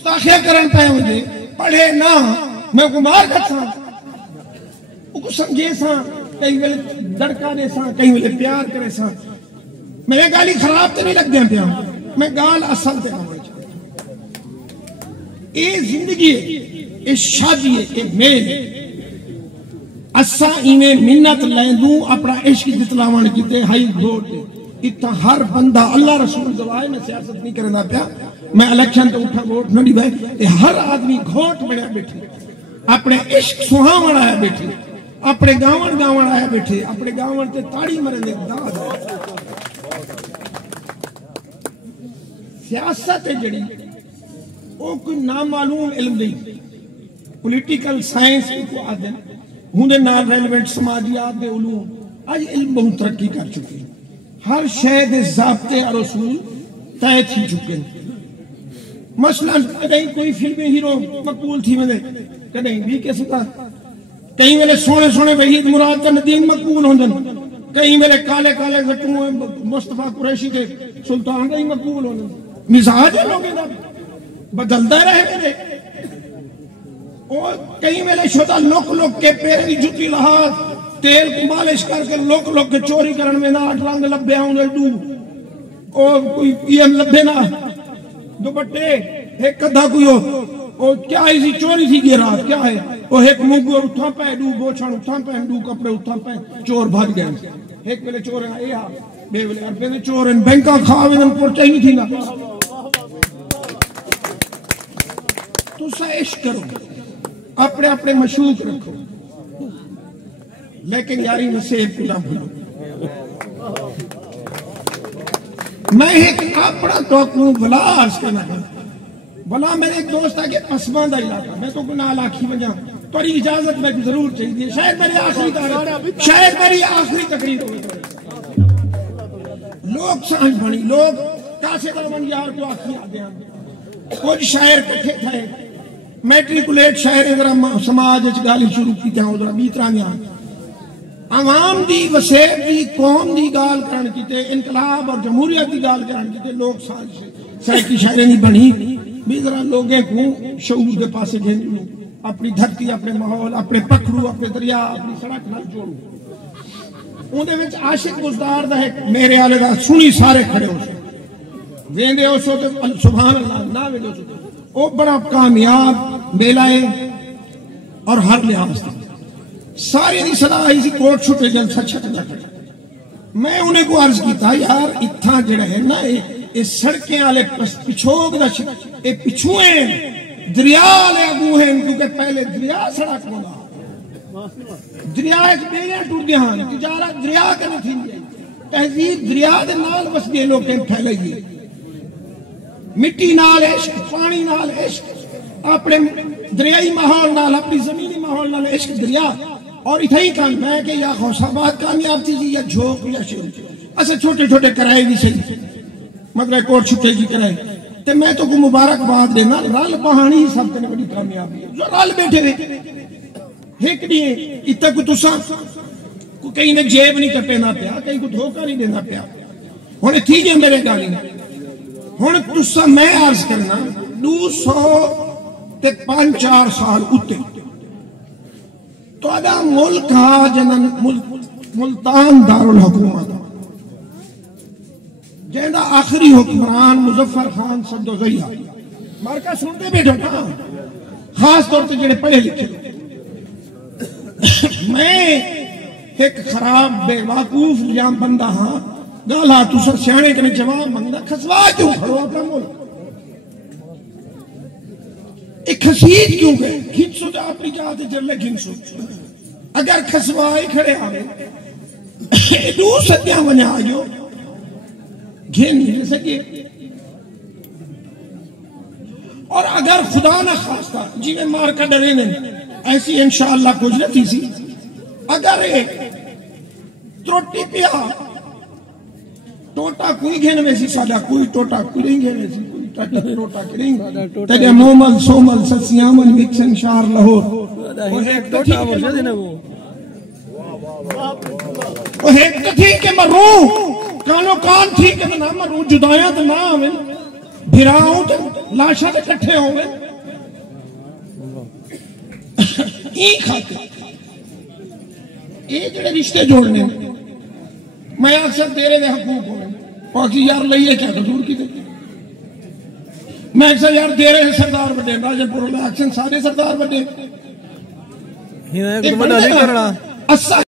गुस्ताखिया करन पे मुझे पढ़े ना मैं को मार खसा को समझे सा कई वेले दड़का दे सा कई वेले प्यार करे सा मेरे गाली खराब तो नहीं लगदे पिया मैं गाल असल ते आवे ए जिंदगी है ए शादी है ए मेल असा इवें मिन्नत लेंदू अपना इश्क जितलावण कीते हाई कोर्ट इतना हर बंदा अल्लाह रसूल दवाए में सियासत नहीं करना पिया मैं इलेक्शन तो उठा वोट न दी भाई हर आदमी घोट बनया बैठे अपने इश्क सुहावण आया बैठे अपने गावण गावण आया बैठे अपने गावण ते ताड़ी मरन दे दाद सियासत है जड़ी वो कोई नामालूम इल्म नहीं पॉलिटिकल साइंस को आदे हुंदे नाल रेलेवेंट समाजियात दे उलूम आज इल्म बहुत तरक्की कर चुके हैं हर शय दे ज़ाब्ते और उसूल तय थी चुके हैं मसलन कहीं कोई फिल्मी हीरो मकबूल थी वने कहीं भी किस्म का कई वेले सोने सोने वहीद मुराद का नदीम मकबूल होंदन कई वेले काले काले गट्टू मुस्तफा कुरैशी के सुल्तान का ही मकबूल होंदन मिजाज है लोगों का बदलता रहे मेरे और कई वेले शुदा लोक लोक के पैर की जुती लहाज तेल को मालिश करके लोक लोक के चोरी करन में ना रंग लब्बे आउंदे डू और कोई पीएम लब्बे ना दुपट्टे एक कदा कोई ओ क्या इसी चोरी थी की रात क्या है ओ एक मुंगो उठा पे डू बोछण उठा पे डू कपड़े उठा पे चोर भाग गए एक वेले चोर आए आ बे वेले अरबे ने चोर इन बैंका खावेन पर चाहिए थी ना तुसा इश्क करो अपने अपने मशूक रखो लेकिन यारी नसीब को ना भूलो मैं एक अपना तो भला अर्ज करना भला मेरे एक दोस्त है कि पसमानदा इलाका मैं तो ना लाखी बजा थोड़ी इजाजत में जरूर चाहिए शायद मेरी आखिरी तकरीर हो लोग सांझ बनी लोग कासे दामन यार को आखिरी आते हैं कुछ शायर इकट्ठे थे मैट्रिकुलेट शायर जरा समाज गाली शुरू की उधर बीतरा आवाम दी वसेब दी कौम दी गाल करन कीते इनकलाब और जमहूरियत दी गाल करन कीते लोग शायद की शायरी नहीं बनी भी जरा लोगों को शऊर के पासे घेंदू अपनी धरती अपने माहौल अपने पखड़ू अपने दरिया अपनी सड़क नाल जोड़ू उहदे विच आशिक गुज़दार दा एक मेरे आले दा सुनी सारे खड़े हो वेंदे हो सो ते सुभान अल्लाह ना वेंदे हो ओ बड़ा कामयाब मेला है और हर लिहाज से सारी दी सलाह इसी कोट छुटे जलसा छटना मैं उन्हें को अर्ज किया यार इत्था जड़ा है ना ये सड़कें वाले पिछोग दा ये पिछुए दरिया वाले अगू हैं क्योंकि पहले दरिया सड़क होना दरिया एक बेड़ियां टूट गया तिजारत दरिया के नहीं थी तहजीब दरिया दे नाल बस गए लोग फैलाई मिट्टी नाल इश्क पानी नाल इश्क अपने दरियाई माहौल नाल अपनी जमीनी माहौल नाल इश्क दरिया और इतना ही काम मैं कि या गौसाबाद कामयाब थी या झोंक या शुरू अच्छा छोटे छोटे कराए भी सही मतलब कोट छुट्टे जी कराए ते मैं तो को मुबारकबाद देना रल बहानी सब कने बड़ी कामयाबी जो रल बैठे वे एक नहीं इतना को तुसा को कहीं ने जेब नहीं कपेना पिया कहीं को धोखा नहीं देना पिया हुन ठीक है मेरे गाली हुन तुसा मैं अर्ज करना 205-4 साल उत्ते तो मुल्क हा जनन मुल्तान दारुल हुकूमत जेंदा आखिरी हुक्मरान मुजफ्फर खान सद्दोज़ैया मार्का सुनते बैठो ना खास तौर पे जेड़े पढ़े लिखे मैं एक खराब बेवकूफ जाम बंदा हाँ गाला तुसा सियाने कने जवाब मंगदा खसवा क्यों खड़ो अपना मुल्क एक खसीद क्यों गए खिंचो तो अपनी जाते जल्ले खिंचो अगर खसवाए खड़े आवे दू सत्या बने आजो घेन नहीं सके और अगर खुदा ना खास्ता जिन्हें मार कर डरे ने ऐसी इंशाअल्लाह कुछ न थी सी अगर त्रोटी पिया टोटा कोई घेन वैसी सादा कोई टोटा कोई नहीं घेन वैसी टोटा करेंगे तेरे मोमल सोमल ससियामन विक्सन शार लाहौर वो एक तो ठीक है मरू कानो कान ठीक है ना मरू जुदाया तो ना हमें भिराओ तो लाशा के कट्ठे हो गए खाते ये जेडे रिश्ते जोड़ने मैं अक्सर तेरे दे हकूक होने यार लइए क्या कसूर की मैं अक्सर यार तेरे सरदार बड़े राजनपुर अक्सर सारे सरदार बड़े